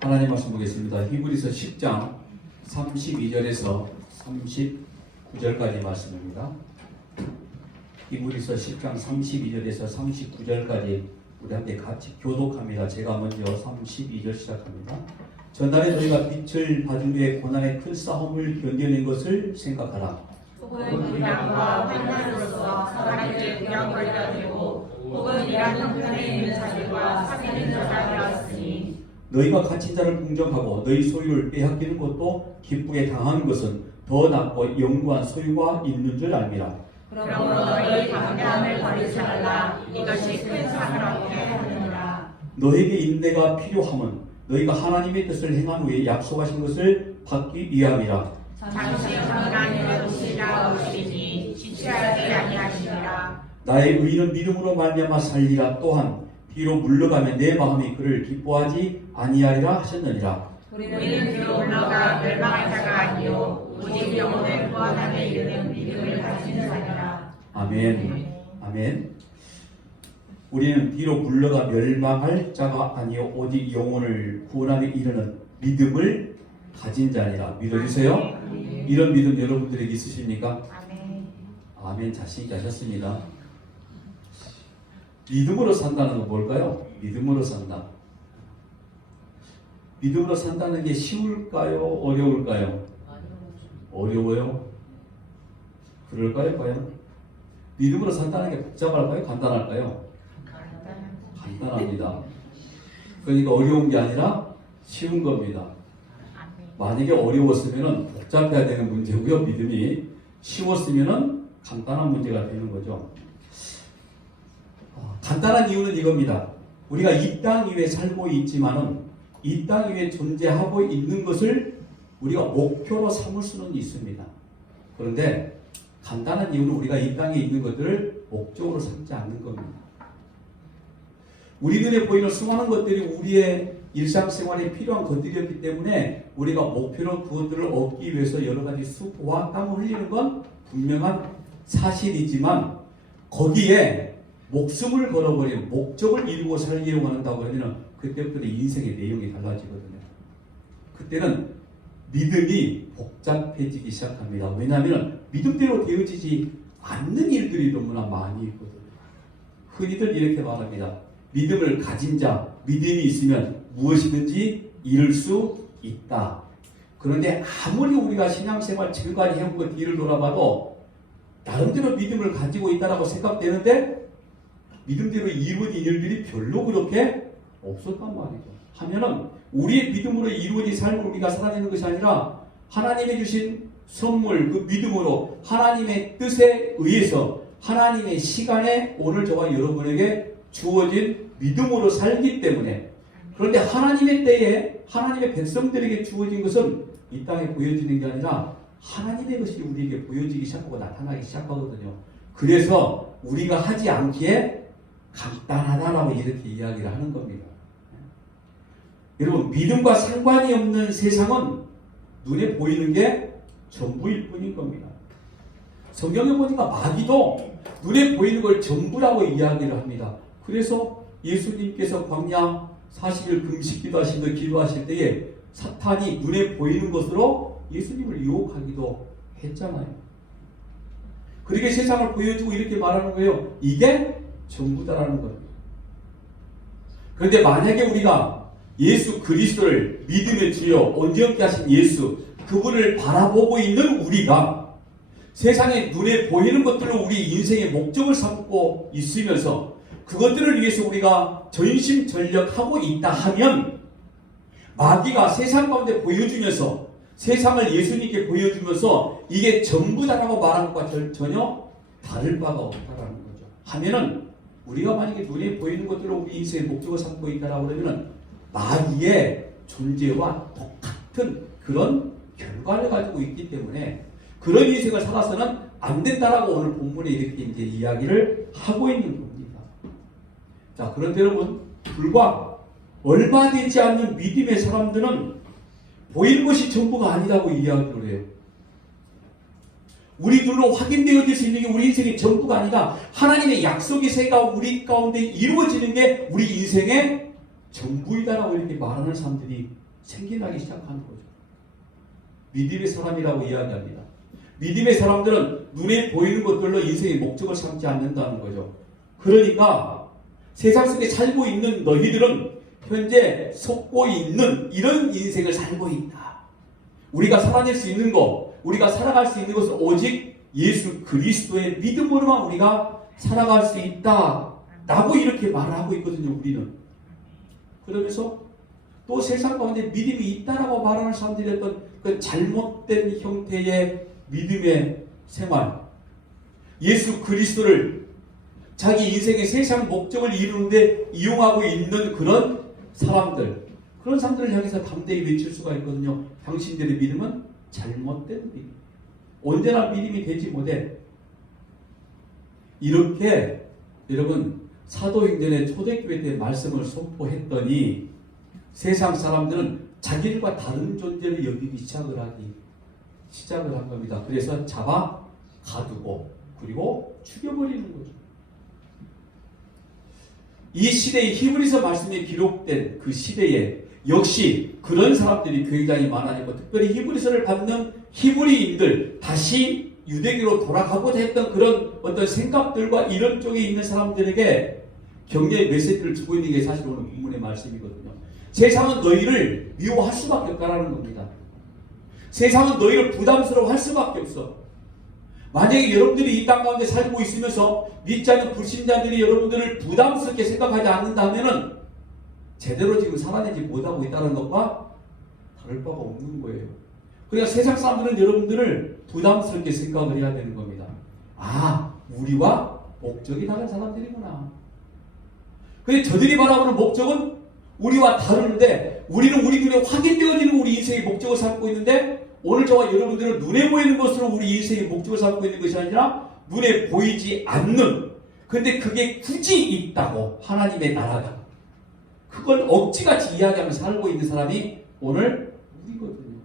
하나님 말씀 보겠습니다. 히브리서 10장 32절에서 39절까지 말씀입니다. 히브리서 10장 32절에서 39절까지 우리 함께 같이 교독합니다. 제가 먼저 32절 시작합니다. 전날에 너희가 빛을 받은 후에 고난의 큰 싸움을 견뎌낸 것을 생각하라. 혹은 불량과 환난으로서 사람에게 불량을 가지고 혹은 이란 형편에 있는 자들과 사귀는 자가 되었으니 너희가 갇힌 자를 공정하고 너희 소유를 빼앗기는 것도 기쁘게 당하는 것은 더 낫고 영구한 소유가 있는 줄 알미라. 그러므로 너희 담대함을 버리지 말라. 이것이 큰 상을 얻게 하느니라. 너에게 인내가 필요함은 너희가 하나님의 뜻을 행한 후에 약속하신 것을 받기 위함이라. 잠시 하나님의 도시가 오시니 지체하지 아니하시니라. 나의 의는 믿음으로 말미암아 살리라. 또한 비록 물러가면 내 마음이 그를 기뻐하지 아니하리라 하셨느니라. 우리는 비록 물러가 멸망할 자가 아니요 오직 영혼을 구원함에 이르는 믿음을 가진 자니라. 아멘. 아멘. 우리는 비록 물러가 멸망할 자가 아니요 오직 영혼을 구원함에 이르는 믿음을 가진 자니라. 믿어주세요. 이런 믿음 여러분들에게 있으십니까? 아멘. 아멘. 자신있게 하셨습니다. 믿음으로 산다는 건 뭘까요? 믿음으로 산다. 믿음으로 산다는 게 쉬울까요? 어려울까요? 어려워요? 그럴까요? 과연? 믿음으로 산다는 게 복잡할까요? 간단할까요? 간단합니다. 그러니까 어려운 게 아니라 쉬운 겁니다. 만약에 어려웠으면 복잡해야 되는 문제고요. 믿음이 쉬웠으면 간단한 문제가 되는 거죠. 간단한 이유는 이겁니다. 우리가 이 땅 위에 살고 있지만은 이 땅 위에 존재하고 있는 것을 우리가 목표로 삼을 수는 있습니다. 그런데 간단한 이유는 우리가 이 땅에 있는 것들을 목적으로 삼지 않는 겁니다. 우리 눈에 보이는 수많은 것들이 우리의 일상생활에 필요한 것들이었기 때문에 우리가 목표로 그것들을 얻기 위해서 여러 가지 수고와 땀을 흘리는 건 분명한 사실이지만 거기에 목숨을 걸어버리는 목적을 이루고 살기로 한다고 하면 그때부터 인생의 내용이 달라지거든요. 그때는 믿음이 복잡해지기 시작합니다. 왜냐하면 믿음대로 되어지지 않는 일들이 너무나 많이 있거든요. 흔히들 이렇게 말합니다. 믿음을 가진 자, 믿음이 있으면 무엇이든지 이룰 수 있다. 그런데 아무리 우리가 신앙생활 지금까지 해온 것 뒤를 돌아봐도 나름대로 믿음을 가지고 있다고 생각되는데 믿음대로 이루어진 일들이 별로 그렇게 없었단 말이죠. 하면은 우리의 믿음으로 이루어진 삶을 우리가 살아내는 것이 아니라 하나님이 주신 선물, 그 믿음으로 하나님의 뜻에 의해서 하나님의 시간에 오늘 저와 여러분에게 주어진 믿음으로 살기 때문에 그런데 하나님의 때에 하나님의 백성들에게 주어진 것은 이 땅에 보여지는 게 아니라 하나님의 것이 우리에게 보여지기 시작하고 나타나기 시작하거든요. 그래서 우리가 하지 않기에 간단하다라고 이렇게 이야기를 하는 겁니다. 여러분, 믿음과 상관이 없는 세상은 눈에 보이는 게 전부일 뿐인 겁니다. 성경에 보니까 마귀도 눈에 보이는 걸 전부라고 이야기를 합니다. 그래서 예수님께서 광야 40일 금식기도 하시며 기도하실 때에 사탄이 눈에 보이는 것으로 예수님을 유혹하기도 했잖아요. 그렇게 세상을 보여주고 이렇게 말하는 거예요. 이게 전부다라는 겁니다. 그런데 만약에 우리가 예수 그리스도를 믿음의 주여 온전케 하신 예수 그분을 바라보고 있는 우리가 세상에 눈에 보이는 것들로 우리 인생의 목적을 삼고 있으면서 그것들을 위해서 우리가 전심전력하고 있다 하면 마귀가 세상 가운데 보여주면서 세상을 예수님께 보여주면서 이게 전부다라고 말하는 것과 전혀 다를 바가 없다라는 거죠. 하면은 우리가 만약에 눈에 보이는 것들로 우리 인생의 목적을 삼고 있다라고 그러면은 마귀의 존재와 똑같은 그런 결과를 가지고 있기 때문에 그런 인생을 살아서는 안 된다라고 오늘 본문에 이렇게 이제 이야기를 하고 있는 겁니다. 자, 그런데 여러분, 불과 얼마 되지 않는 믿음의 사람들은 보이는 것이 전부가 아니라고 이야기를 해요. 우리 눈으로 확인되어질 수 있는 게 우리 인생의 전부가 아니다. 하나님의 약속의 세가 우리 가운데 이루어지는 게 우리 인생의 전부이다라고 이렇게 말하는 사람들이 생겨나기 시작하는 거죠. 믿음의 사람이라고 이야기합니다. 믿음의 사람들은 눈에 보이는 것들로 인생의 목적을 삼지 않는다는 거죠. 그러니까 세상 속에 살고 있는 너희들은 현재 속고 있는 이런 인생을 살고 있다. 우리가 살아낼 수 있는 것, 우리가 살아갈 수 있는 것은 오직 예수 그리스도의 믿음으로만 우리가 살아갈 수 있다. 라고 이렇게 말을 하고 있거든요, 우리는. 그러면서 또 세상 가운데 믿음이 있다라고 말하는 사람들이 어떤 그 잘못된 형태의 믿음의 생활, 예수 그리스도를 자기 인생의 세상 목적을 이루는데 이용하고 있는 그런 사람들을 향해서 담대히 외칠 수가 있거든요. 당신들의 믿음은 잘못된 믿음. 언제나 믿음이 되지 못해. 이렇게 여러분 사도행전의 초대교회 때 말씀을 선포했더니 세상 사람들은 자기들과 다른 존재를 여기기 시작을 한 겁니다. 그래서 잡아 가두고 그리고 죽여버리는 거죠. 이 시대의 히브리서 말씀이 기록된 그 시대에 역시 그런 사람들이 굉장히 많아지고 특별히 히브리서를 받는 히브리인들 다시 유대교로 돌아가고자 했던 그런 어떤 생각들과 이런 쪽에 있는 사람들에게 격려의 메시지를 주고 있는 게 사실 오늘 본문의 말씀이거든요. 세상은 너희를 미워할 수밖에 없다라는 겁니다. 세상은 너희를 부담스러워할 수밖에 없어. 만약에 여러분들이 이 땅 가운데 살고 있으면서 믿지 않는 불신자들이 여러분들을 부담스럽게 생각하지 않는다면 제대로 지금 살아내지 못하고 있다는 것과 다를 바가 없는 거예요. 그러니까 세상 사람들은 여러분들을 부담스럽게 생각을 해야 되는 겁니다. 아, 우리와 목적이 다른 사람들이구나. 근데 저들이 바라보는 목적은 우리와 다른데 우리는 우리 눈에 확인되어지는 우리 인생의 목적을 삼고 있는데 오늘 저와 여러분들은 눈에 보이는 것으로 우리 인생의 목적을 삼고 있는 것이 아니라 눈에 보이지 않는, 근데 그게 굳이 있다고 하나님의 나라가 그걸 억지같이 이야기하며 살고 있는 사람이 오늘 우리거든요.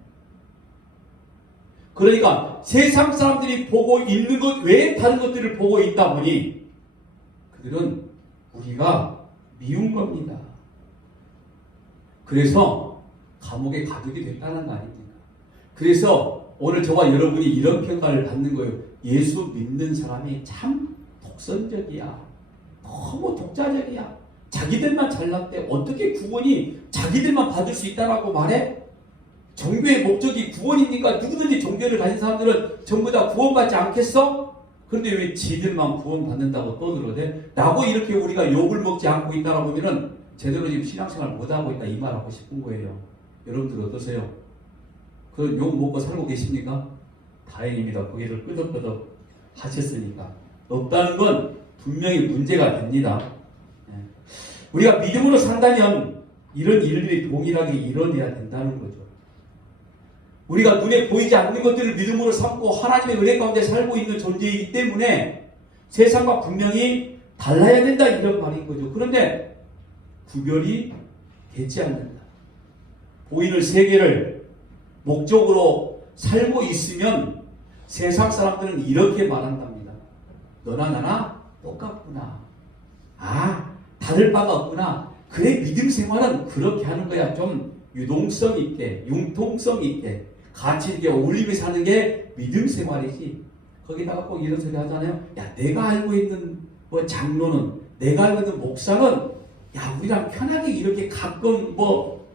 그러니까 세상 사람들이 보고 있는 것 외에 다른 것들을 보고 있다 보니 그들은 우리가 미운 겁니다. 그래서 감옥에 가두게 됐다는 거 아닙니까? 그래서 오늘 저와 여러분이 이런 평가를 받는 거예요. 예수 믿는 사람이 참 독선적이야. 너무 독자적이야. 자기들만 잘났대. 어떻게 구원이 자기들만 받을 수 있다라고 말해? 종교의 목적이 구원이니까 누구든지 종교를 가진 사람들은 전부 다 구원받지 않겠어? 그런데 왜 지들만 구원받는다고 떠들어대? 라고 이렇게 우리가 욕을 먹지 않고 있다라고 하면은 제대로 지금 신앙생활 못하고 있다 이 말하고 싶은 거예요. 여러분들 어떠세요? 그 욕 먹고 살고 계십니까? 다행입니다. 고개를 끄덕끄덕 하셨으니까. 없다는 건 분명히 문제가 됩니다. 우리가 믿음으로 산다면 이런 일들이 동일하게 일어나야 된다는 거죠. 우리가 눈에 보이지 않는 것들을 믿음으로 삼고 하나님의 은혜 가운데 살고 있는 존재이기 때문에 세상과 분명히 달라야 된다 이런 말인 거죠. 그런데 구별이 되지 않는다. 보이는 세계를 목적으로 살고 있으면 세상 사람들은 이렇게 말한답니다. 너나 나나 똑같구나. 아, 다를 바가 없구나. 그래, 믿음 생활은 그렇게 하는 거야. 좀 유동성 있게, 융통성 있게, 가치 있게 어울리며 사는 게 믿음 생활이지. 거기다가 꼭 이런 소리 하잖아요. 야, 내가 알고 있는 뭐 장로는, 내가 알고 있는 목사는 야, 우리랑 편하게 이렇게 가끔 뭐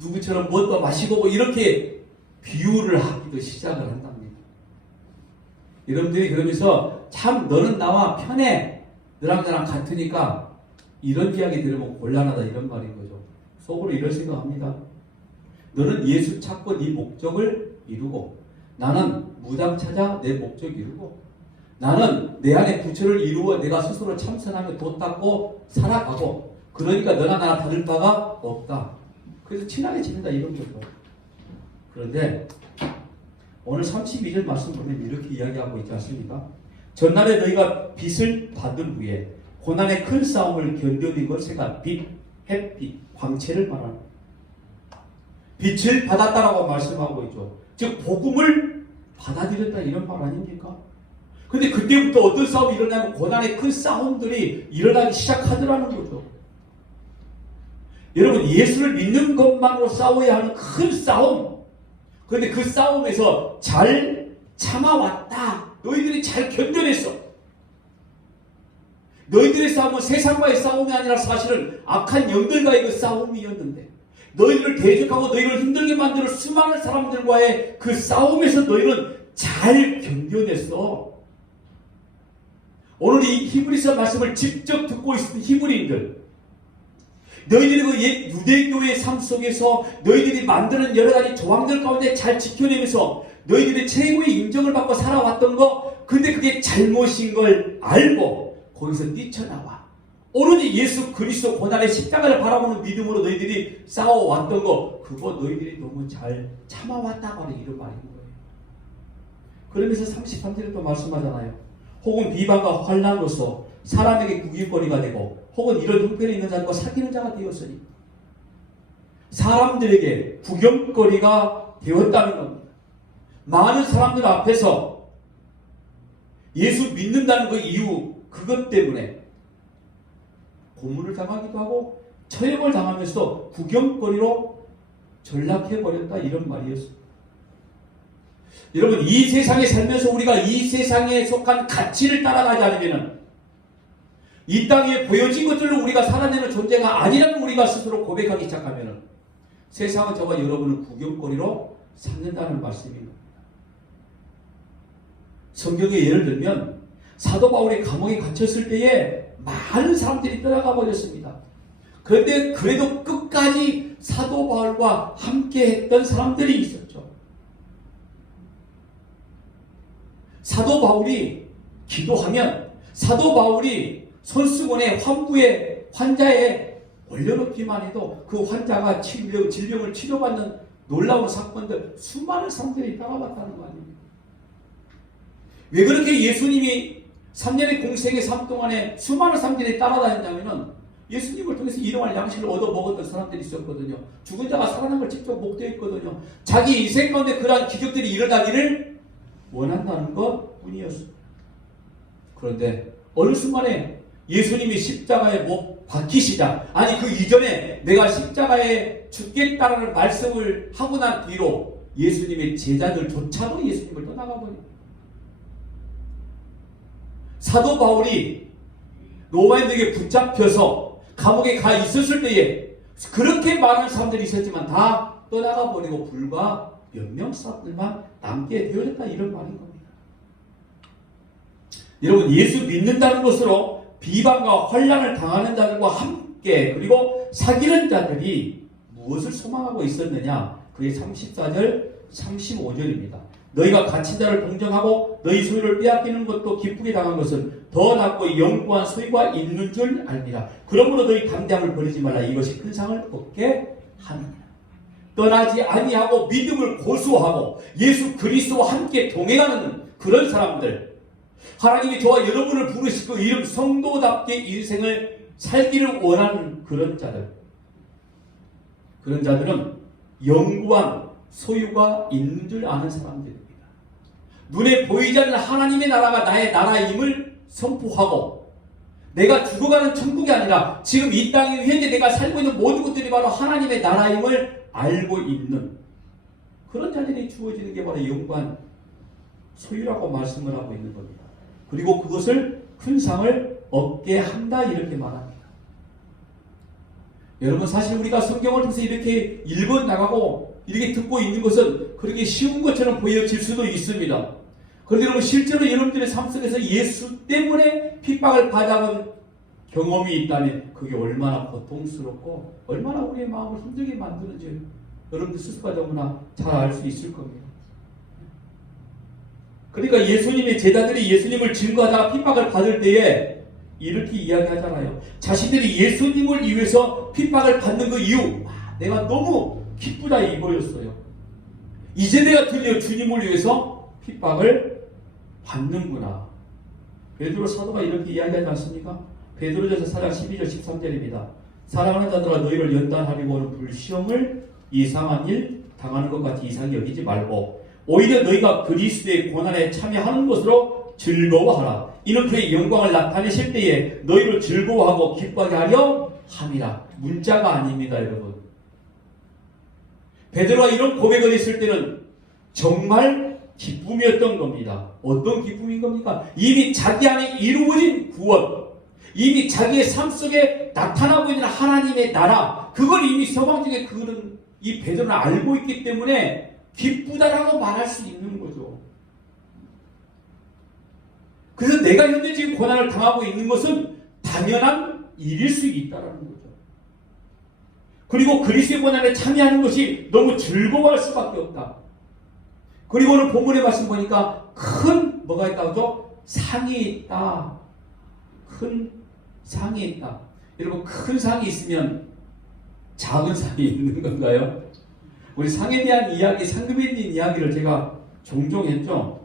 누구처럼 뭣도 마시고 뭐 이렇게 비유를 하기도 시작을 한답니다. 여러분들이 그러면서 참 너는 나와 편해. 너랑 나랑 같으니까 이런 이야기 들으면 곤란하다 이런 말인 거죠. 속으로 이런 생각합니다. 너는 예수 찾고 네 목적을 이루고 나는 무당 찾아 내 목적 이루고 나는 내 안에 부처를 이루어 내가 스스로 참선하며 도 닦고 살아가고 그러니까 너나 나나 다를 바가 없다. 그래서 친하게 지낸다 이런 거죠. 그런데 오늘 32절 말씀 보면 이렇게 이야기하고 있지 않습니까? 전날에 너희가 빛을 받은 후에 고난의 큰 싸움을 견뎌낸 것에가 빛, 햇빛, 광채를 말하는 빛을 받았다라고 말씀하고 있죠. 즉 복음을 받아들였다 이런 말 아닙니까? 근데 그때부터 어떤 싸움이 일어나면 고난의 큰 싸움들이 일어나기 시작하더라는 거죠. 여러분, 예수를 믿는 것만으로 싸워야 하는 큰 싸움. 그런데 그 싸움에서 잘 참아왔다. 너희들이 잘 견뎌냈어. 너희들의 싸움은 세상과의 싸움이 아니라 사실은 악한 영들과의 그 싸움이었는데, 너희들을 대적하고 너희를 힘들게 만드는 수많은 사람들과의 그 싸움에서 너희는 잘 견뎌냈어. 오늘 이 히브리서 말씀을 직접 듣고 있는 히브리인들, 너희들이 그 옛 유대교의 삶 속에서 너희들이 만드는 여러 가지 조항들 가운데 잘 지켜내면서 너희들이 최고의 인정을 받고 살아왔던 거, 근데 그게 잘못인 걸 알고 거기서 뛰쳐나와 오로지 예수 그리스도 고난의 십자가를 바라보는 믿음으로 너희들이 싸워왔던 거, 그거 너희들이 너무 잘 참아왔다고 하는 이런 말인 거예요. 그러면서 33절에 또 말씀하잖아요. 혹은 비방과 환난으로서 사람에게 구길거리가 되고, 혹은 이런 형편에 있는 자들과 사귀는 자가 되었으니 사람들에게 구경거리가 되었다는 겁니다. 많은 사람들 앞에서 예수 믿는다는 그 이유, 그것 때문에 고문을 당하기도 하고 처형을 당하면서도 구경거리로 전락해버렸다, 이런 말이었습니다. 여러분, 이 세상에 살면서 우리가 이 세상에 속한 가치를 따라가지 않으면, 이 땅에 보여진 것들로 우리가 살아내는 존재가 아니라는 우리가 스스로 고백하기 시작하면 세상은 저와 여러분을 구경거리로 삼는다는 말씀입니다. 성경에 예를 들면 사도 바울이 감옥에 갇혔을 때에 많은 사람들이 떠나가 버렸습니다. 그런데 그래도 끝까지 사도 바울과 함께 했던 사람들이 있었죠. 사도 바울이 기도하면, 사도 바울이 손수건에 환부의 환자에 올려놓기만 해도 그 환자가 질병을 치료받는 놀라운 사건들, 수많은 사람들이 따라왔다는 거 아닙니까? 왜 그렇게 예수님이 3년의 공생의 삶 동안에 수많은 사람들이 따라다녔냐면은 예수님을 통해서 일용할 양식을 얻어 먹었던 사람들이 있었거든요. 죽은 자가 살아난 걸 직접 목도했거든요. 자기 인생 가운데 그러한 기적들이 일어나기를 원한다는 것 뿐이었습니다. 그런데 어느 순간에 예수님이 십자가에 못 박히시자, 아니 그 이전에 내가 십자가에 죽겠다라는 말씀을 하고 난 뒤로 예수님의 제자들조차도 예수님을 떠나가버립니다. 사도 바울이 로마인들에게 붙잡혀서 감옥에 가 있었을 때에 그렇게 많은 사람들이 있었지만 다 떠나가버리고 불과 몇 명 사람들만 남게 되어졌다, 이런 말인 겁니다. 여러분, 예수 믿는다는 것으로 비방과 환난을 당하는 자들과 함께, 그리고 사귀는 자들이 무엇을 소망하고 있었느냐? 그게 34절, 35절입니다. 너희가 갇힌 자를 동정하고 너희 소유를 빼앗기는 것도 기쁘게 당한 것은 더 낫고 영구한 소유가 있는 줄 알리라. 그러므로 너희 담대함을 버리지 말라. 이것이 큰 상을 얻게 하느니라. 떠나지 아니하고 믿음을 고수하고 예수 그리스도와 함께 동행하는 그런 사람들, 하나님이 저와 여러분을 부르시고 이름 성도답게 인생을 살기를 원하는 그런 자들, 그런 자들은 영구한 소유가 있는 줄 아는 사람들입니다. 눈에 보이지 않는 하나님의 나라가 나의 나라임을 선포하고, 내가 죽어가는 천국이 아니라 지금 이 땅에 현재 내가 살고 있는 모든 것들이 바로 하나님의 나라임을 알고 있는 그런 자들이 주어지는 게 바로 영구한 소유라고 말씀을 하고 있는 겁니다. 그리고 그것을 큰 상을 얻게 한다, 이렇게 말합니다. 여러분, 사실 우리가 성경을 통해서 이렇게 읽어나가고 이렇게 듣고 있는 것은 그렇게 쉬운 것처럼 보여질 수도 있습니다. 그런데 여러분, 실제로 여러분들의 삶 속에서 예수 때문에 핍박을 받아본 경험이 있다면 그게 얼마나 고통스럽고 얼마나 우리의 마음을 힘들게 만드는지 여러분들 스스로가 너무나 잘 알 수 있을 겁니다. 그러니까 예수님의 제자들이 예수님을 증거하다가 핍박을 받을 때에 이렇게 이야기하잖아요. 자신들이 예수님을 위해서 핍박을 받는 그 이유, 내가 너무 기쁘다, 이거였어요. 이제 내가 드디어 주님을 위해서 핍박을 받는구나. 베드로 사도가 이렇게 이야기하지 않습니까? 베드로전서 4장 12절 13절입니다. 사랑하는 자들아, 너희를 연단하려고 하는 불시험을 이상한 일 당하는 것 같이 이상히 여기지 말고 오히려 너희가 그리스도의 고난에 참여하는 것으로 즐거워하라. 이는 그의 영광을 나타내실 때에 너희를 즐거워하고 기뻐하게 하려 함이라. 문자가 아닙니다, 여러분. 베드로가 이런 고백을 했을 때는 정말 기쁨이었던 겁니다. 어떤 기쁨인 겁니까? 이미 자기 안에 이루어진 구원, 이미 자기의 삶 속에 나타나고 있는 하나님의 나라, 그걸 이미 서방중에 그는 이 베드로는 알고 있기 때문에 기쁘다라고 말할 수 있는 거죠. 그래서 내가 현재 지금 고난을 당하고 있는 것은 당연한 일일 수 있다라는 거죠. 그리고 그리스도의 고난에 참여하는 것이 너무 즐거워할 수밖에 없다. 그리고 오늘 본문의 말씀 보니까 큰 뭐가 있다고 하죠? 상이 있다. 큰 상이 있다. 여러분, 큰 상이 있으면 작은 상이 있는 건가요? 우리 상에 대한 이야기, 상급에 대한 이야기를 제가 종종 했죠.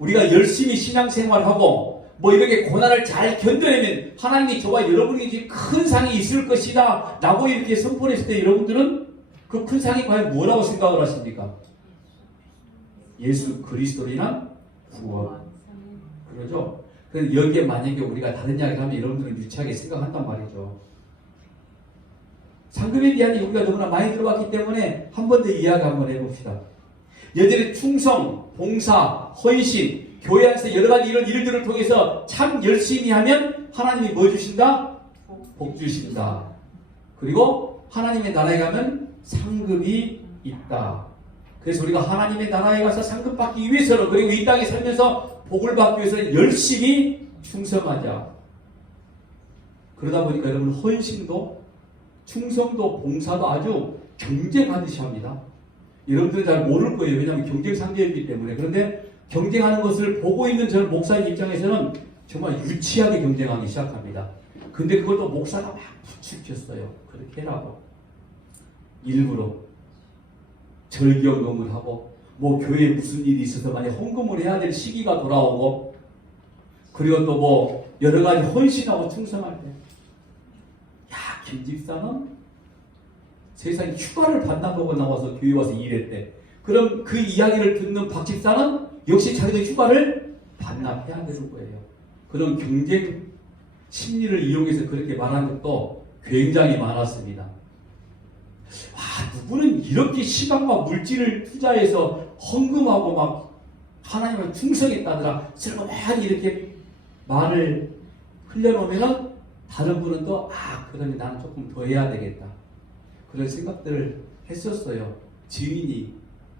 우리가 열심히 신앙생활하고 뭐 이렇게 고난을 잘 견뎌내면 하나님이 저와 여러분에게 큰 상이 있을 것이다 라고 이렇게 선포했을 때 여러분들은 그 큰 상이 과연 뭐라고 생각을 하십니까? 예수 그리스도로 인한 구원. 그러죠? 그래서 여기에 만약에 우리가 다른 이야기를 하면 여러분들은 유치하게 생각한단 말이죠. 상급에 대한 우리가 너무나 많이 들어봤기 때문에 한 번 더 이야기 한번 해봅시다. 여전히 충성, 봉사, 헌신, 교회 안에서 여러 가지 이런 일들을 통해서 참 열심히 하면 하나님이 뭐 주신다? 복 주신다. 그리고 하나님의 나라에 가면 상급이 있다. 그래서 우리가 하나님의 나라에 가서 상급 받기 위해서는, 그리고 이 땅에 살면서 복을 받기 위해서는 열심히 충성하자. 그러다 보니까 여러분 헌신도 충성도 봉사도 아주 경쟁하듯이 합니다. 여러분들은 잘 모를 거예요. 왜냐하면 경쟁 상대이기 때문에. 그런데 경쟁하는 것을 보고 있는 저는 목사님 입장에서는 정말 유치하게 경쟁하기 시작합니다. 근데 그것도 목사가 막 부추겼어요. 그렇게 해라고. 일부러 절경금을 하고 뭐 교회에 무슨 일이 있어서 만약 헌금을 해야 될 시기가 돌아오고, 그리고 또 뭐 여러 가지 헌신하고 충성할 때, 야, 김 집사는 세상에 휴가를 반납하고 나와서 교회 와서 일했대. 그럼 그 이야기를 듣는 박 집사는 역시 자기도 휴가를 반납해야 되는 거예요. 그런 경쟁 심리를 이용해서 그렇게 말한 것도 굉장히 많았습니다. 와, 누구는 이렇게 시간과 물질을 투자해서 헌금하고 막 하나님을 충성했다더라. 슬그머니 이렇게 말을 흘려놓으면 다른 분은 또 그러면 나는 조금 더 해야 되겠다. 그런 생각들을 했었어요. 증인이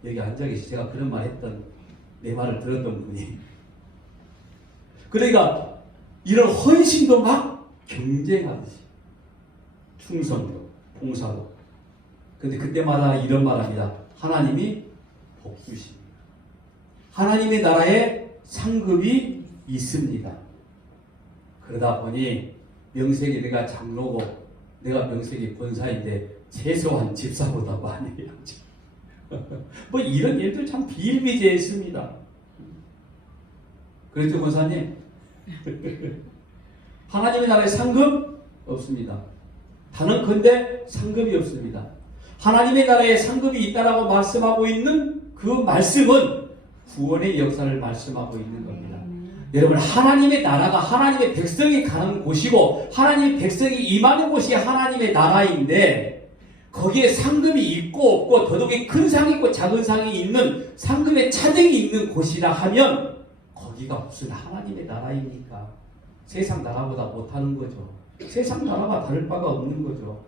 여기 앉아 계시, 제가 그런 말 했던, 내 말을 들었던 분이. 그러니까 이런 헌신도 막 경쟁하듯이, 충성도, 봉사도. 근데 그때마다 이런 말 합니다. 하나님이 복 주십니다. 하나님의 나라에 상급이 있습니다. 그러다 보니 명색이 내가 장로고 내가 명색이 권사인데 최소한 집사보다 많이 해야지. 뭐 이런 일들 참 비일비재했습니다. 그랬죠, 권사님? 하나님의 나라에 상급 없습니다. 단언컨대 상급이 없습니다. 하나님의 나라에 상급이 있다라고 말씀하고 있는 그 말씀은 구원의 역사를 말씀하고 있는 겁니다. 여러분, 하나님의 나라가 하나님의 백성이 가는 곳이고 하나님의 백성이 임하는 곳이 하나님의 나라인데, 거기에 상급이 있고 없고 더더욱이 큰 상이 있고 작은 상이 있는 상급의 차등이 있는 곳이라 하면 거기가 무슨 하나님의 나라입니까? 세상 나라보다 못하는 거죠. 세상 나라가 다를 바가 없는 거죠.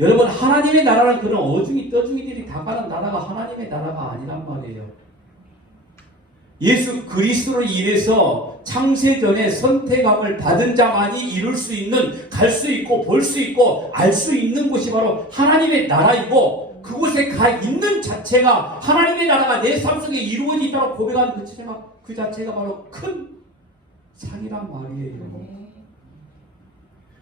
여러분, 하나님의 나라는 그런 어중이 떠중이들이 다 가는 나라가 하나님의 나라가 아니란 말이에요. 예수 그리스도로 인해서 창세전에 선택함을 받은 자만이 이룰 수 있는, 갈 수 있고 볼 수 있고 알 수 있는 곳이 바로 하나님의 나라이고, 그곳에 가 있는 자체가 하나님의 나라가 내 삶 속에 이루어지도록 고백하는 그 자체가 바로 큰 상이란 말이에요.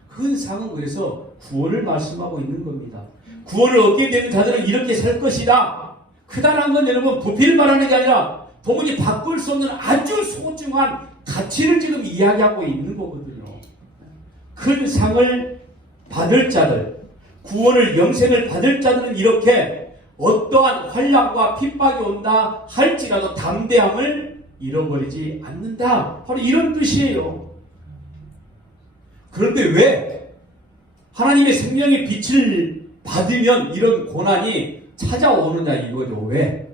큰 상은 그래서 구원을 말씀하고 있는 겁니다. 구원을 얻게 되는 자들은 이렇게 살 것이다. 크다란 건 여러분 부피를 말하는 게 아니라 도무지 바꿀 수 없는 아주 소중한 가치를 지금 이야기하고 있는 거거든요. 큰 상을 받을 자들, 구원을, 영생을 받을 자들은 이렇게 어떠한 환난과 핍박이 온다 할지라도 담대함을 잃어버리지 않는다. 바로 이런 뜻이에요. 그런데 왜 하나님의 생명의 빛을 받으면 이런 고난이 찾아오느냐 이거죠. 왜?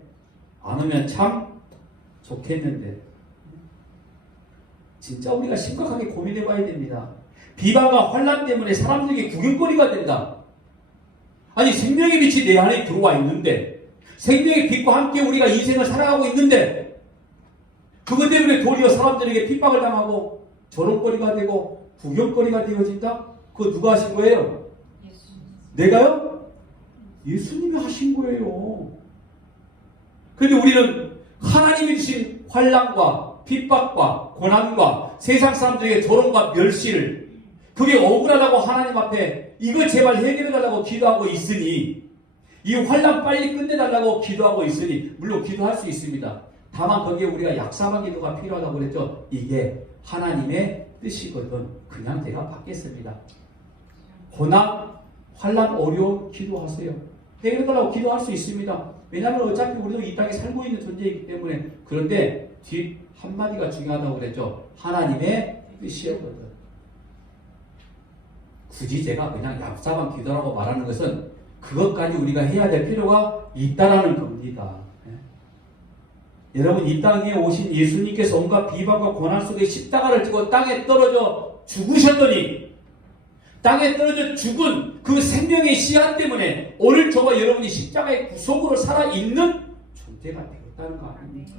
안 오면 참 좋겠는데. 진짜 우리가 심각하게 고민해 봐야 됩니다. 비방과 환난 때문에 사람들에게 구경거리가 된다. 아니 생명의 빛이 내 안에 들어와 있는데, 생명의 빛과 함께 우리가 인생을 살아가고 있는데, 그것 때문에 도리어 사람들에게 핍박을 당하고 조롱거리가 되고 구경거리가 되어진다? 그거 누가 하신 거예요? 내가요? 예수님이 하신 거예요. 그런데 우리는 하나님이 주신 환난과 핍박과 고난과 세상 사람들에게 조롱과 멸시를, 그게 억울하다고 하나님 앞에 이걸 제발 해결해달라고 기도하고 있으니, 이 환난 빨리 끝내달라고 기도하고 있으니, 물론 기도할 수 있습니다. 다만 거기에 우리가 약사만 기도가 필요하다고 그랬죠. 이게 하나님의 뜻이거든. 그냥 제가 받겠습니다. 고난, 환난, 어려움 기도하세요. 해결해달라고 기도할 수 있습니다. 왜냐하면 어차피 우리도 이 땅에 살고 있는 존재이기 때문에. 그런데 뒷 한마디가 중요하다고 그랬죠. 하나님의 뜻이었거든. 굳이 제가 그냥 약사만 기도라고 말하는 것은 그것까지 우리가 해야 될 필요가 있다라는 겁니다. 여러분, 이 땅에 오신 예수님께서 온갖 비방과 고난 속에 십자가를 지고 땅에 떨어져 죽으셨더니, 땅에 떨어져 죽은 그 생명의 씨앗 때문에 오늘 저와 여러분이 십자가의 구속으로 살아있는 존재가 되었다는 거 아닙니까?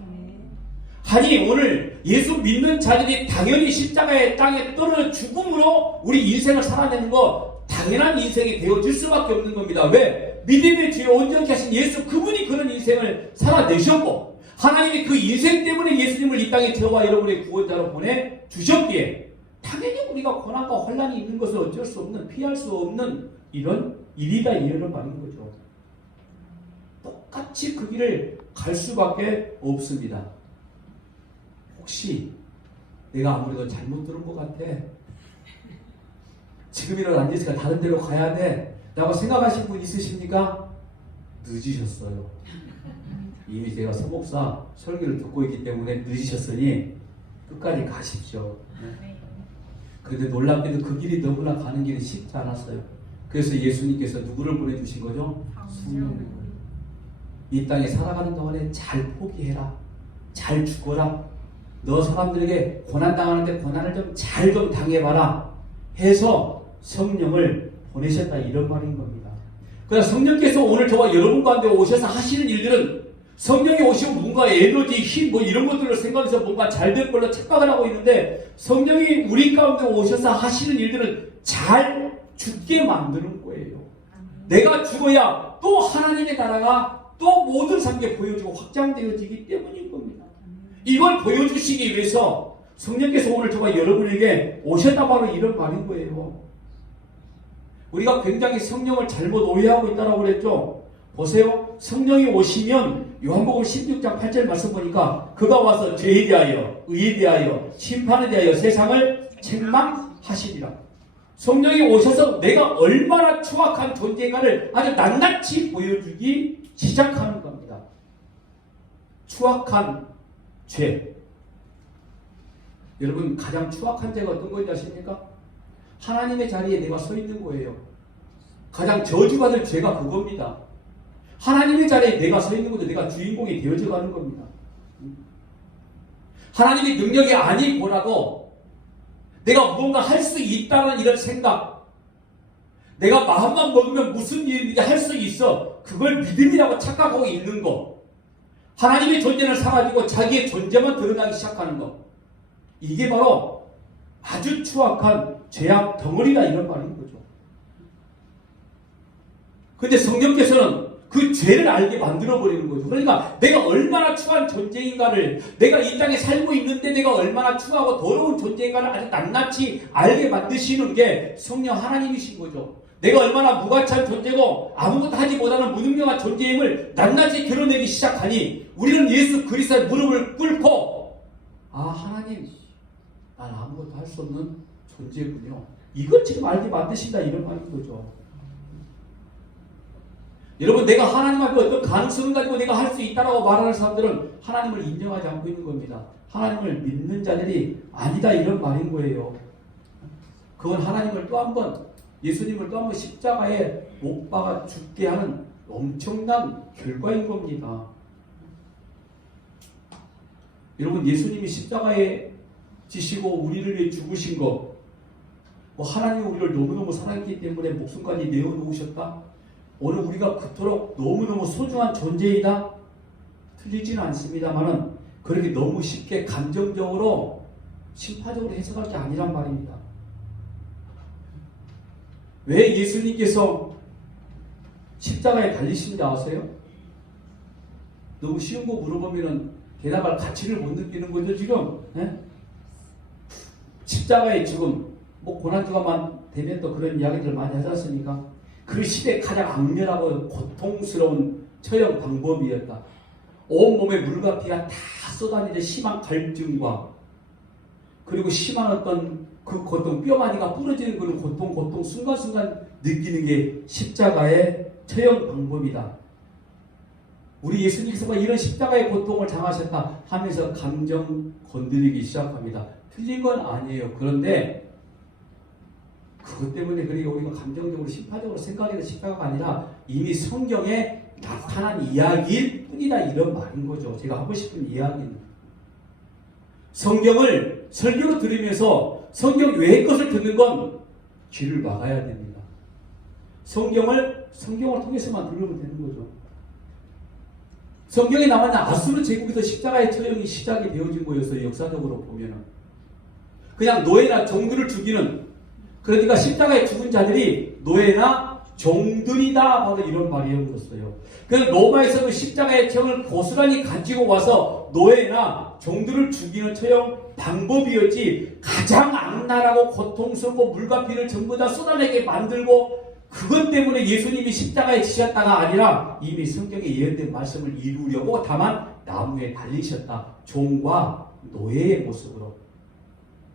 아니 오늘 예수 믿는 자들이 당연히 십자가의 땅에 떨어져 죽음으로 우리 인생을 살아내는 거 당연한 인생이 되어질 수밖에 없는 겁니다. 왜? 믿음의 주여 온전케 하신 예수, 그분이 그런 인생을 살아내셨고 하나님이 그 인생 때문에 예수님을 이 땅에 저와 여러분의 구원자로 보내주셨기에 당연히 우리가 고난과 혼란이 있는 것을 어쩔 수 없는, 피할 수 없는 이런 일이다, 이해를 받는 거죠. 똑같이 그 길을 갈 수밖에 없습니다. 혹시 내가 아무래도 잘못 들은 것 같아, 지금이라도 앉으니까 다른 데로 가야 돼 라고 생각하신 분 있으십니까? 늦으셨어요. 이미 제가 서목사 설교를 듣고 있기 때문에 늦으셨으니 끝까지 가십시오. 그런데 놀랍게도 그 길이 너무나 가는 길이 쉽지 않았어요. 그래서 예수님께서 누구를 보내주신 거죠? 성령을. 이 땅에 살아가는 동안에 잘 포기해라, 잘 죽어라, 너 사람들에게 고난당하는데 고난을 좀 잘 좀 당해봐라 해서 성령을 보내셨다, 이런 말인 겁니다. 그래서 성령께서 오늘 저와 여러분 가운데 오셔서 하시는 일들은, 성령이 오시면 뭔가 에너지, 힘, 뭐 이런 것들을 생각해서 뭔가 잘 될 걸로 착각을 하고 있는데, 성령이 우리 가운데 오셔서 하시는 일들은 잘 죽게 만드는 거예요. 내가 죽어야 또 하나님의 나라가 또 모든 삶에 보여지고 확장되어지기 때문인 겁니다. 이걸 보여주시기 위해서 성령께서 오늘 저와 여러분에게 오셨다, 바로 이런 말인 거예요. 우리가 굉장히 성령을 잘못 오해하고 있다고 그랬죠. 보세요. 성령이 오시면 요한복음 16장 8절 말씀 보니까 그가 와서 죄에 대하여, 의에 대하여, 심판에 대하여 세상을 책망하시리라. 성령이 오셔서 내가 얼마나 추악한 존재인가를 아주 낱낱이 보여주기 시작하는 겁니다. 추악한 죄. 여러분, 가장 추악한 죄가 어떤 건지 아십니까? 하나님의 자리에 내가 서 있는 거예요. 가장 저주받을 죄가 그겁니다. 하나님의 자리에 내가 서 있는 것도 내가 주인공이 되어져 가는 겁니다. 하나님의 능력이 아니고라도 내가 무언가 할 수 있다는 이런 생각, 내가 마음만 먹으면 무슨 일이든지 할 수 있어, 그걸 믿음이라고 착각하고 있는 거, 하나님의 존재는 사라지고 자기의 존재만 드러나기 시작하는 것, 이게 바로 아주 추악한 죄악 덩어리다, 이런 말인 거죠. 근데 성령께서는 그 죄를 알게 만들어버리는 거죠. 그러니까 내가 얼마나 추한 존재인가를, 내가 이 땅에 살고 있는데 내가 얼마나 추하고 더러운 존재인가를 아주 낱낱이 알게 만드시는 게 성령 하나님이신 거죠. 내가 얼마나 무가치한 존재고 아무것도 하지 못하는 무능력한 존재임을 낱낱이 드러내기 시작하니 우리는 예수 그리스도의 무릎을 꿇고, 아, 하나님, 난 아무것도 할 수 없는 존재군요, 이것 지금 알게 만드신다, 이런 말인 거죠. 여러분, 내가 하나님 앞에 어떤 가능성을 가지고 내가 할 수 있다라고 말하는 사람들은 하나님을 인정하지 않고 있는 겁니다. 하나님을 믿는 자들이 아니다, 이런 말인 거예요. 그건 하나님을 또 한 번, 예수님을 또 한 번 십자가에 못 박아 죽게 하는 엄청난 결과인 겁니다. 여러분, 예수님이 십자가에 지시고 우리를 위해 죽으신 거, 뭐 하나님이 우리를 너무너무 사랑했기 때문에 목숨까지 내어놓으셨다? 오늘 우리가 그토록 너무너무 소중한 존재이다? 틀리지는 않습니다만은 그렇게 너무 쉽게 감정적으로 심파적으로 해석할 게 아니란 말입니다. 왜 예수님께서 십자가에 달리신지 아세요? 너무 쉬운 거 물어보면은 대답할 가치를 못 느끼는 거죠, 지금. 네? 십자가의 죽음, 뭐 고난주가만 되면 또 그런 이야기들 많이 하지 않습니까? 그 시대 가장 악렬하고 고통스러운 처형 방법이었다. 온몸에 물과 피가 다 쏟아지는 심한 갈증과 그리고 심한 어떤 그 고통, 뼈마디가 부러지는 그런 고통 순간순간 느끼는 게 십자가의 처형 방법이다. 우리 예수님께서 이런 십자가의 고통을 당하셨다 하면서 감정 건드리기 시작합니다. 틀린 건 아니에요. 그런데 그것 때문에 그러니까 우리가 감정적으로 심파적으로 생각해서 십자가가 아니라 이미 성경에 나타난 이야기일 뿐이다, 이런 말인 거죠. 제가 하고 싶은 이야기는 성경을 설교로 들으면서 성경 외의 것을 듣는 건 귀를 막아야 됩니다. 성경을 통해서만 들으면 되는 거죠. 성경에 나와 있는 아수르 제국에서 십자가의 처형이 시작이 되어진 거였어요. 역사적으로 보면은 그냥 노예나 종들을 죽이는, 그러니까 십자가에 죽은 자들이 노예나 종들이다, 바로 이런 말이었어요. 그래서 로마에서 그 십자가의 처형을 고스란히 가지고 와서 노예나 종들을 죽이는 처형 방법이었지, 가장 악랄하고 고통스럽고 물과 피를 전부 다 쏟아내게 만들고 그것 때문에 예수님이 십자가에 지셨다가 아니라 이미 성경에 예언된 말씀을 이루려고 다만 나무에 달리셨다. 종과 노예의 모습으로.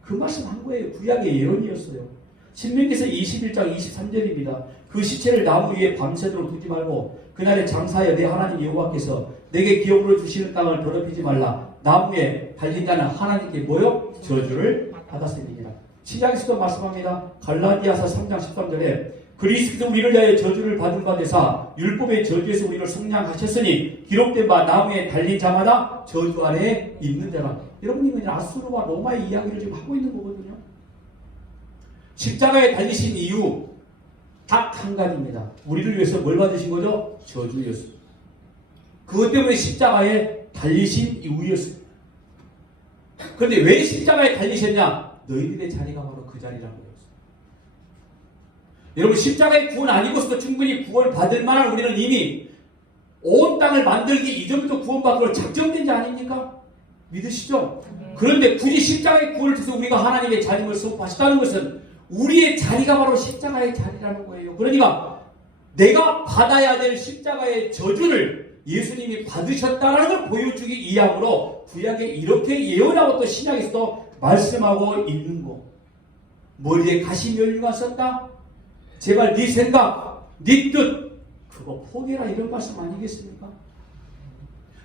그 말씀 한 거예요. 구약의 예언이었어요. 신명기서 21장 23절입니다. 그 시체를 나무 위에 밤새도록 두지 말고 그날에 장사하여 내 하나님 여호와께서 내게 기업으로 주시는 땅을 더럽히지 말라. 나무에 달린 자는 하나님께 뭐요? 저주를 받았습니다. 시작에서도 말씀합니다. 갈라디아서 3장 13절에 그리스도 우리를 위하여 저주를 받은 바 되사 율법의 저주에서 우리를 속량하셨으니 기록된 바 나무에 달린 자마다 저주 아래에 있는 자라. 여러분, 이건 아수르와 로마의 이야기를 지금 하고 있는 거거든요. 십자가에 달리신 이유 딱 한 가지입니다. 우리를 위해서 뭘 받으신 거죠? 저주였습니다. 그것 때문에 십자가에 달리신 이유였습니다. 그런데 왜 십자가에 달리셨냐? 너희들의 자리가 바로 그 자리라는 거였어요. 여러분, 십자가의 구원 아니고서도 충분히 구원을 받을 만한 우리는 이미 온 땅을 만들기 이전부터 구원받기로 작정된 자 아닙니까? 믿으시죠? 그런데 굳이 십자가의 구원을 통해서 우리가 하나님의 자녀를 선포하셨다는 것은 우리의 자리가 바로 십자가의 자리라는 거예요. 그러니까 내가 받아야 될 십자가의 저주를 예수님이 받으셨다는 걸 보여주기 이하로 구약에 이렇게 예언하고 또 신약에서도 말씀하고 있는 거. 머리에 가시면류가 썼다? 제발 네 생각, 네 뜻 그거 포기해라, 이런 말씀 아니겠습니까?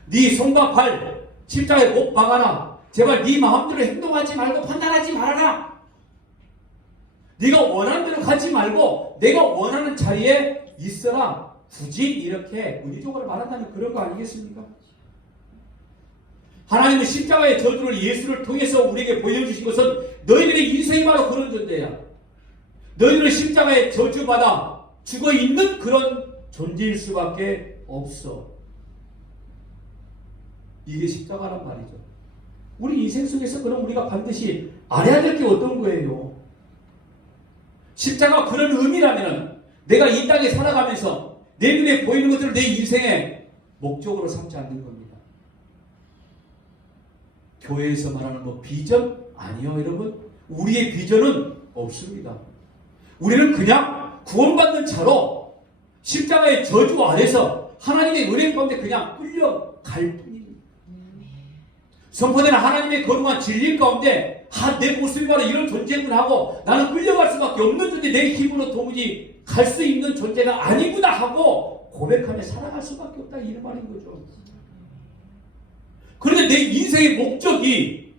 네 손과 발 십자가에 못 박아라. 제발 네 마음대로 행동하지 말고 판단하지 말아라. 네가 원하는 대로 가지 말고 내가 원하는 자리에 있어라. 굳이 이렇게 의리적으로 말한다면 그런 거 아니겠습니까? 하나님은 십자가의 저주를 예수를 통해서 우리에게 보여주신 것은 너희들의 인생이 바로 그런 존재야. 너희들은 십자가의 저주받아 죽어있는 그런 존재일 수밖에 없어. 이게 십자가란 말이죠. 우리 인생 속에서 그럼 우리가 반드시 알아야 될 게 어떤 거예요? 십자가 그런 의미라면 내가 이 땅에 살아가면서 내 눈에 보이는 것들을 내 인생의 목적으로 삼지 않는 겁니다. 교회에서 말하는 뭐 비전? 아니요, 여러분. 우리의 비전은 없습니다. 우리는 그냥 구원받는 자로 십자가의 저주 아래서 하나님의 은혜 가운데 그냥 끌려갈 뿐입니다. 선포되는 하나님의 거룩한 진리 가운데 내 모습이 바로 이런 존재구나 하고 나는 끌려갈 수밖에 없는 존재, 내 힘으로 도무지 갈 수 있는 존재가 아니구나 하고 고백하며 살아갈 수밖에 없다 이 말인 거죠. 그런데 내 인생의 목적이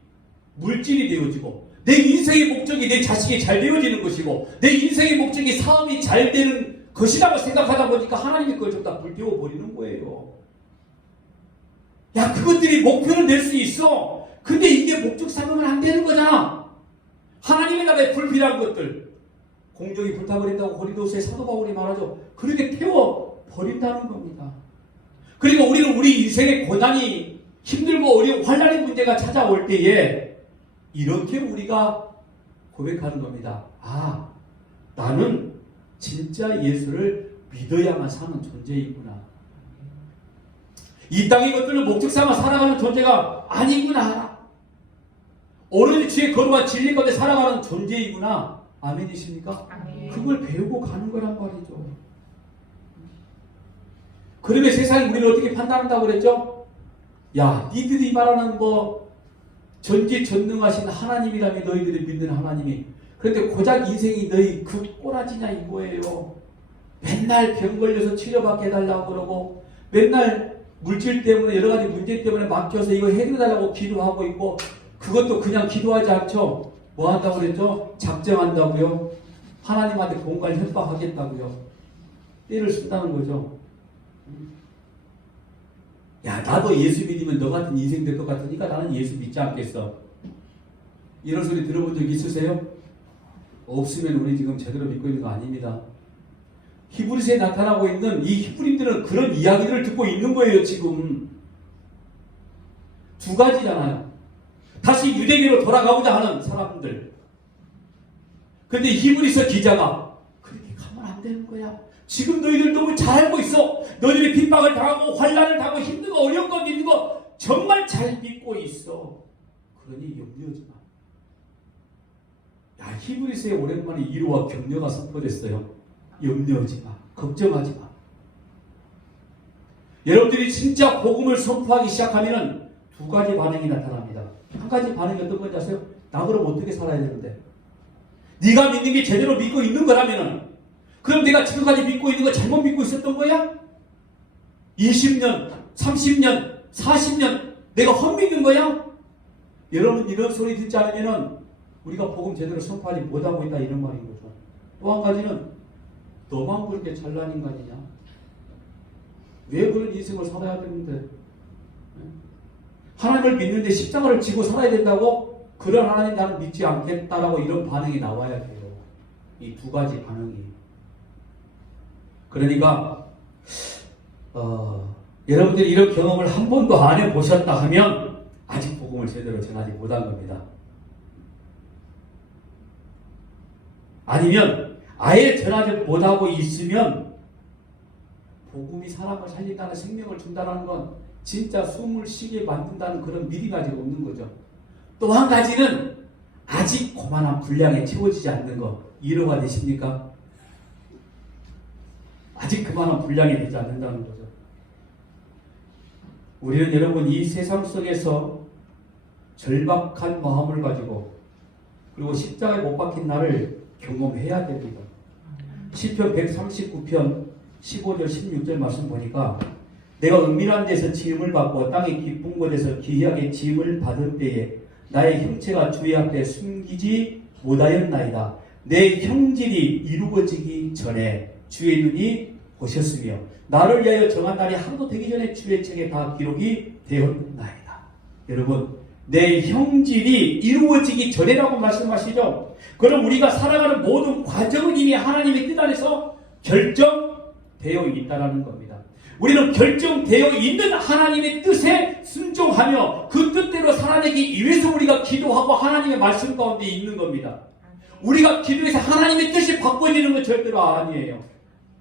물질이 되어지고 내 인생의 목적이 내 자식이 잘 되어지는 것이고 내 인생의 목적이 사업이 잘 되는 것이라고 생각하다 보니까 하나님이 그걸 좀 다 불태워 버리는 거예요. 야, 그것들이 목표는 될 수 있어. 근데 이게 목적 삼으면 안 되는 거잖아. 하나님의 나라에 불필요한 것들, 공적이 불타버린다고 고린도후서에 사도 바울이 말하죠. 그렇게 태워 버린다는 겁니다. 그리고 우리는 우리 인생의 고난이 힘들고 어려운 환난의 문제가 찾아올 때에 이렇게 우리가 고백하는 겁니다. 아, 나는 진짜 예수를 믿어야만 사는 존재이구나. 이 땅의 것들을 목적 삼아 살아가는 존재가 아니구나. 오로지 주의 거룩한 진리 가운데 살아가는 존재이구나. 아멘이십니까? 아멘. 그걸 배우고 가는 거란 말이죠. 그러면 세상이 우리를 어떻게 판단한다고 그랬죠? 야, 니들이 말하는 전지전능하신 하나님이라면 너희들이 믿는 하나님이, 그런데 고작 인생이 너희 그 꼬라지냐 이거예요. 맨날 병 걸려서 치료받게 해달라고 그러고 맨날 물질 때문에 여러 가지 문제 때문에 막혀서 이거 해결해달라고 기도하고 있고, 그것도 그냥 기도하지 않죠. 뭐 한다고 그랬죠? 작정한다고요. 하나님한테 공갈 협박하겠다고요. 때를 쓴다는 거죠. 야, 나도 예수 믿으면 너 같은 인생 될 것 같으니까 나는 예수 믿지 않겠어. 이런 소리 들어본 적 있으세요? 없으면 우리 지금 제대로 믿고 있는 거 아닙니다. 히브리서에 나타나고 있는 이 히브리인들은 그런 이야기를 듣고 있는 거예요. 지금 두 가지잖아요. 다시 유대교로 돌아가고자 하는 사람들. 근데 히브리서 기자가 그렇게 가면 안 되는 거야. 지금 너희들 너무 잘 알고 있어. 너희들이 핍박을 당하고 환난을 당하고 힘든 거 어려운 거 있는 거 정말 잘 믿고 있어. 그러니 염려하지 마. 야, 히브리서에 오랜만에 위로와 격려가 선포됐어요. 염려하지 마. 걱정하지 마. 여러분들이 진짜 복음을 선포하기 시작하면 두 가지 반응이 나타납니다. 한 가지 반응이 어떤 건지 아세요? 나 그럼 어떻게 살아야 되는데? 네가 믿는 게 제대로 믿고 있는 거라면은, 그럼 내가 지금까지 믿고 있는 거 잘못 믿고 있었던 거야? 20년, 30년, 40년 내가 헛믿은 거야? 여러분 이런 소리 듣지 않으면은 우리가 복음 제대로 선포하지 못하고 있다 이런 말인 거죠. 또 한 가지는 너만 그렇게 잘난 인간이냐? 왜 그런 인생을 살아야 되는데? 하나님을 믿는데 십자가를 지고 살아야 된다고? 그런 하나님 나는 믿지 않겠다라고 이런 반응이 나와야 돼요. 이 두 가지 반응이. 그러니까 여러분들이 이런 경험을 한 번도 안 해보셨다 하면 아직 복음을 제대로 전하지 못한 겁니다. 아니면 아예 전하지 못하고 있으면 복음이 사람을 살린다는, 생명을 준다는 건 진짜 숨을 쉬게 만든다는 그런 믿음이 아직 없는 거죠. 또 한 가지는 아직 고만한 분량에 채워지지 않는 거. 이해가 되십니까? 아직 그만한 분량이 되지 않는다는 거죠. 우리는 여러분 이 세상 속에서 절박한 마음을 가지고 그리고 십자가에 못 박힌 나를 경험해야 됩니다. 시편 139편 15절 16절 말씀 보니까 내가 은밀한 데서 지음을 받고 땅의 깊은 곳에서 기이하게 지음을 받은 때에 나의 형체가 주의 앞에 숨기지 못하였나이다. 내 형질이 이루어지기 전에 주의 눈이 보셨으며 나를 위하여 정한 날이 하루도 되기 전에 주의 책에 다 기록이 되었나이다. 여러분, 내 형질이 이루어지기 전에라고 말씀하시죠. 그럼 우리가 살아가는 모든 과정은 이미 하나님의 뜻 안에서 결정되어 있다는 겁니다. 우리는 결정되어 있는 하나님의 뜻에 순종하며 그 뜻대로 살아내기 위해서 우리가 기도하고 하나님의 말씀 가운데 있는 겁니다. 우리가 기도해서 하나님의 뜻이 바꿔지는 건 절대로 아니에요.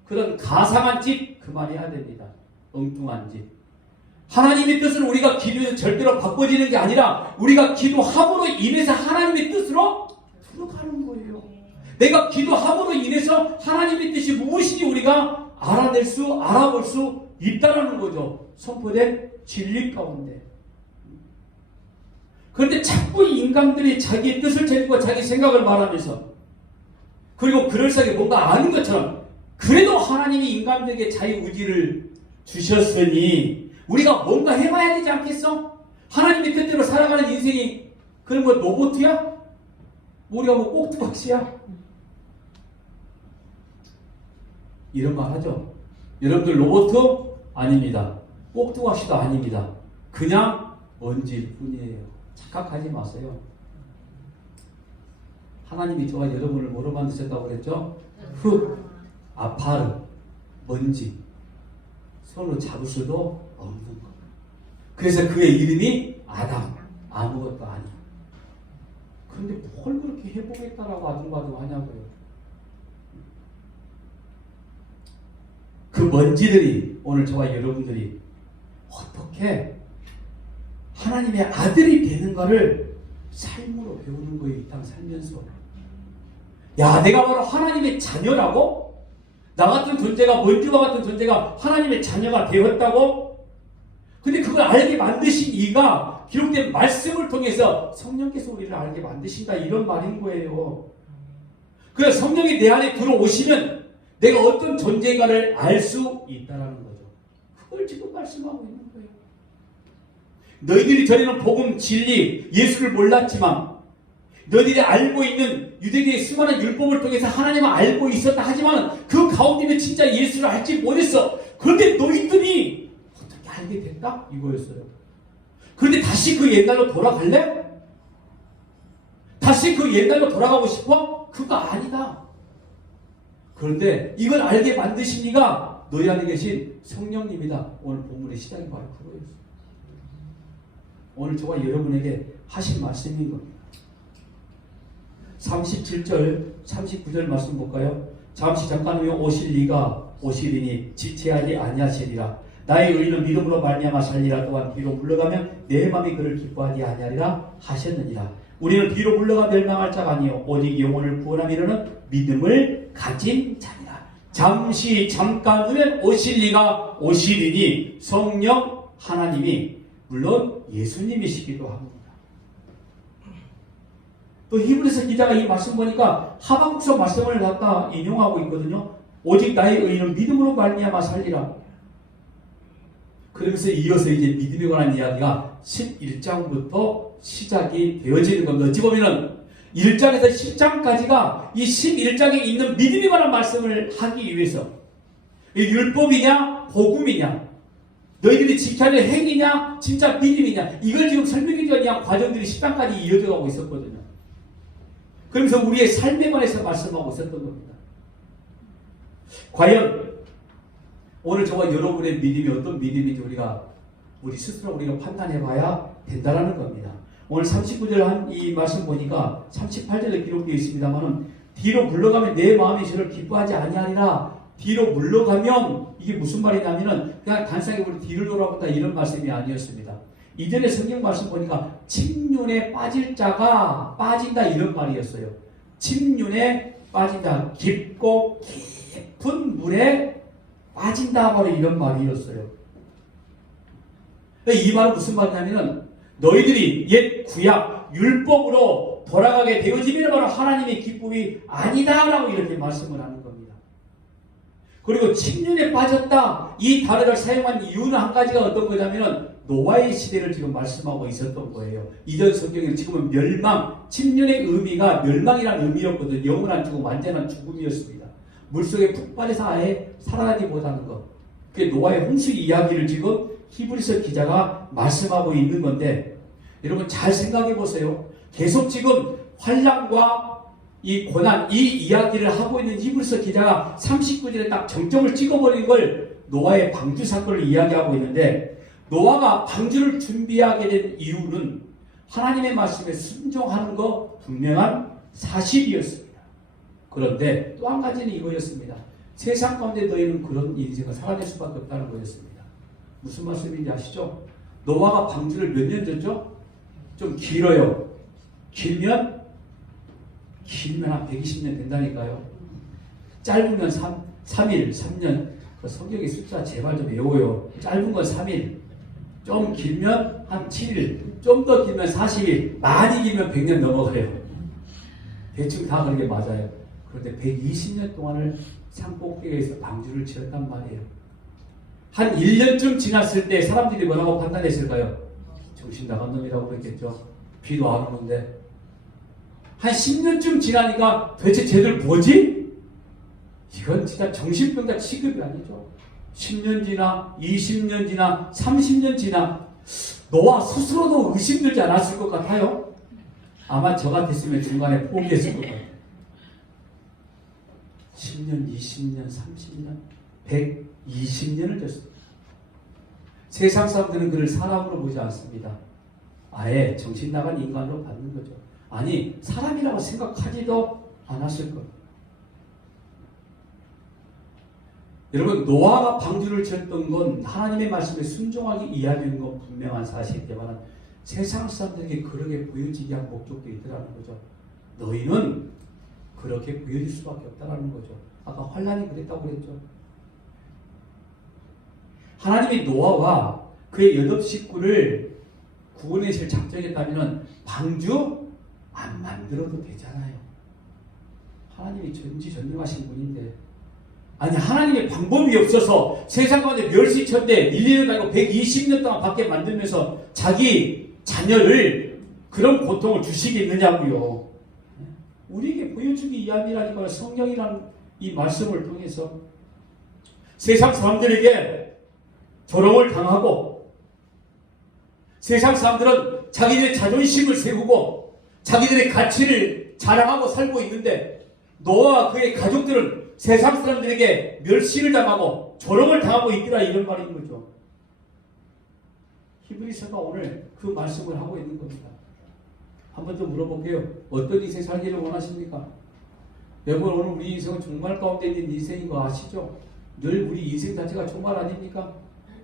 그런 가상한 짓 그만해야 됩니다. 엉뚱한 짓. 하나님의 뜻은 우리가 기도해서 절대로 바꿔지는 게 아니라 우리가 기도함으로 인해서 하나님의 뜻으로 들어가는 거예요. 내가 기도함으로 인해서 하나님의 뜻이 무엇인지 우리가 알아낼 수, 알아볼 수 있다는 거죠. 선포된 진리 가운데. 그런데 자꾸 인간들이 자기의 뜻을 재고 자기 생각을 말하면서 그리고 그럴싸하게 뭔가 아는 것처럼 그래도 하나님이 인간들에게 자유의지를 주셨으니 우리가 뭔가 해봐야 되지 않겠어? 하나님의 뜻대로 살아가는 인생이 그런 거 로봇이야? 우리가 뭐 꼭두각시야? 이런 말 하죠. 여러분들 로봇 아닙니다. 꼭두각시도 아닙니다. 그냥 먼지일 뿐이에요. 착각하지 마세요. 하나님이 저와 여러분을 뭐로 만드셨다고 그랬죠? 흙, 아파르, 먼지. 손으로 잡을 수도 없는 것. 그래서 그의 이름이 아담. 아무것도 아니야. 그런데 뭘 그렇게 해보겠다라고 아둥바둥 하냐고요. 그 먼지들이 오늘 저와 여러분들이 어떻게 하나님의 아들이 되는가를 삶으로 배우는 거예요. 이 땅 살면서. 야, 내가 바로 하나님의 자녀라고? 나 같은 존재가, 먼지와 같은 존재가 하나님의 자녀가 되었다고? 근데 그걸 알게 만드신 이가 기록된 말씀을 통해서 성령께서 우리를 알게 만드신다, 이런 말인 거예요. 그래서 성령이 내 안에 들어오시면 내가 어떤 존재인가를 알 수 있다는 거죠. 그걸 지금 말씀하고 있는 거예요. 너희들이 전에는 복음, 진리, 예수를 몰랐지만 너희들이 알고 있는 유대계의 수많은 율법을 통해서 하나님을 알고 있었다 하지만 그 가운데는 진짜 예수를 알지 못했어. 그런데 너희들이 어떻게 알게 됐다? 이거였어요. 그런데 다시 그 옛날로 돌아갈래? 다시 그 옛날로 돌아가고 싶어? 그거 아니다. 그런데 이걸 알게 만드신 이가 너희 안에 계신 성령님이다. 오늘 본문의 시작이 바로 그거였어요. 오늘 저와 여러분에게 하신 말씀인 겁니다. 37절, 39절 말씀 볼까요? 잠시 잠깐 후에 오실 이가 오시리니 지체하지 아니하시리라. 나의 의인은 믿음으로 말미암아 살리라. 또한 뒤로 물러가면 내 마음이 그를 기뻐하지 아니하리라 하셨느니라. 우리는 뒤로 물러가 멸망할 자가 아니요 오직 영혼을 구원함이라는 믿음을 가진 자니라. 잠시 잠깐 후에 오실 이가 오시리니 성령 하나님이 물론 예수님이시기도 합니다. 또 히브리서 기자가 이 말씀 보니까 하박국서 말씀을 갖다 인용하고 있거든요. 오직 나의 의인은 믿음으로 말미암아 살리라. 그러면서 이어서 이제 믿음에 관한 이야기가 11장부터 시작이 되어지는 겁니다. 어찌 보면은 1장에서 10장까지가 이 11장에 있는 믿음에 관한 말씀을 하기 위해서 율법이냐 복음이냐 너희들이 지켜야 될 행위냐 진짜 믿음이냐 이걸 지금 설명해 주기 위한 과정들이 10장까지 이어져 가고 있었거든요. 그러면서 우리의 삶에 관해서 말씀하고 있었던 겁니다. 과연 오늘 저와 여러분의 믿음이 어떤 믿음인지 우리 스스로 우리가 판단해 봐야 된다는 겁니다. 오늘 39절 한 이 말씀 보니까 38절에 기록되어 있습니다만은 뒤로 물러가면 내 마음이 저를 기뻐하지 아니하리라. 뒤로 물러가면 이게 무슨 말이냐면은 그냥 단순하게 우리 뒤를 돌아본다 이런 말씀이 아니었습니다. 이전에 성경 말씀 보니까 침륜에 빠질 자가 빠진다 이런 말이었어요. 침륜에 빠진다. 깊고 깊은 물에 빠진다 바로 이런 말이었어요. 이 말은 무슨 말이냐면은 너희들이 옛 구약 율법으로 돌아가게 되어지면 바로 하나님의 기쁨이 아니다라고 이렇게 말씀을 하는 겁니다. 그리고 침륜에 빠졌다 이 단어를 사용한 이유는 한 가지가 어떤 거냐면은 노아의 시대를 지금 말씀하고 있었던 거예요. 이전 성경에는 지금은 멸망, 침륜의 의미가 멸망이라는 의미였거든요. 영원한 죽음, 완전한 죽음이었습니다. 물속에 푹 빠져서 아예 살아나지 못하는 것. 그게 노아의 홍수 이야기를 지금 히브리서 기자가 말씀하고 있는 건데 여러분 잘 생각해 보세요. 계속 지금 환난과 이 고난, 이 이야기를 하고 있는 히브리서 기자가 39절에 딱 정점을 찍어버린 걸 노아의 방주 사건을 이야기하고 있는데 노아가 방주를 준비하게 된 이유는 하나님의 말씀에 순종하는 거 분명한 사실이었습니다. 그런데 또 한 가지는 이거였습니다. 세상 가운데 너희는 그런 인생을 살아낼 수밖에 없다는 거였습니다. 무슨 말씀인지 아시죠? 노아가 방주를 몇 년 졌죠? 좀 길어요. 길면 한 120년 된다니까요. 짧으면 3일, 3년. 성경의 숫자 제발 좀 외워요. 짧은 건 3일. 좀 길면 한 7일. 좀 더 길면 40일. 많이 길면 100년 넘어가요. 대충 다 그렇게 맞아요. 그런데 120년 동안을 산꼭대기에서 방주를 지었단 말이에요. 한 1년쯤 지났을 때 사람들이 뭐라고 판단했을까요? 정신 나간 놈이라고 그랬겠죠. 비도 안 오는데. 한 10년쯤 지나니까 도대체 쟤들 뭐지? 이건 진짜 정신병자 취급이 아니죠. 10년 지나, 20년 지나, 30년 지나 노아 스스로도 의심들지 않았을 것 같아요. 아마 저 같았으면 중간에 포기했을 것 같아요. 10년, 20년, 30년, 120년을 졌습니다. 세상 사람들은 그를 사람으로 보지 않습니다. 아예 정신 나간 인간으로 받는 거죠. 아니, 사람이라고 생각하지도 않았을 겁니다. 여러분, 노아가 방주를 지었던 건 하나님의 말씀에 순종하기 이하는 건 분명한 사실이지만 세상 사람들에게 그렇게 보여지게 한 목적도 있더라는 거죠. 너희는 그렇게 보여질 수밖에 없다는 거죠. 아까 환란이 그랬다고 그랬죠. 하나님이 노아와 그의 8 식구를 구원하실 작정했다면 방주 안 만들어도 되잖아요. 하나님이 전지전능하신 분인데, 아니 하나님의 방법이 없어서 세상 가운데 멸시쳤대 1년도 아니고 120년 동안 밖에 만들면서 자기 자녀를 그런 고통을 주시겠느냐고요. 우리에게 보여주기 위함이라니까 성경이라는 이 말씀을 통해서 세상 사람들에게 조롱을 당하고 세상 사람들은 자기들의 자존심을 세우고 자기들의 가치를 자랑하고 살고 있는데 노아와 그의 가족들은 세상 사람들에게 멸시를 당하고 조롱을 당하고 있더라 이런 말인 거죠. 히브리서가 오늘 그 말씀을 하고 있는 겁니다. 한 번 더 물어볼게요. 어떤 인생 살기를 원하십니까? 여러분 오늘 우리 인생은 종말 가운데 있는 인생인 거 아시죠? 늘 우리 인생 자체가 종말 아닙니까?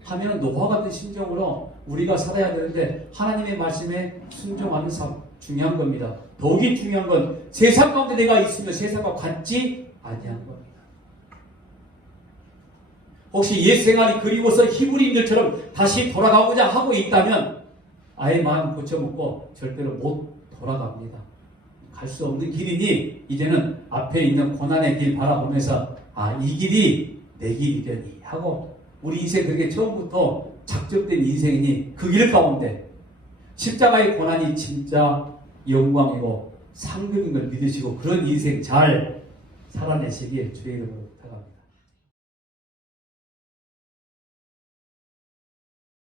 하면 노아 같은 심정으로 우리가 살아야 되는데 하나님의 말씀에 순종하는 삶 중요한 겁니다. 더욱이 중요한 건 세상 가운데 내가 있으면 세상과 같지 아니한 겁니다. 혹시 옛 생활이 그리워서 히브리인들처럼 다시 돌아가고자 하고 있다면 아예 마음 고쳐먹고 절대로 못 돌아갑니다. 갈 수 없는 길이니 이제는 앞에 있는 고난의 길 바라보면서 이 길이 내 길이려니 하고 우리 인생 그렇게 처음부터 작정된 인생이니 그 길 가운데 십자가의 고난이 진짜 영광이고 상급인 걸 믿으시고 그런 인생 잘 살아내시길 주의 이름으로 부탁합니다.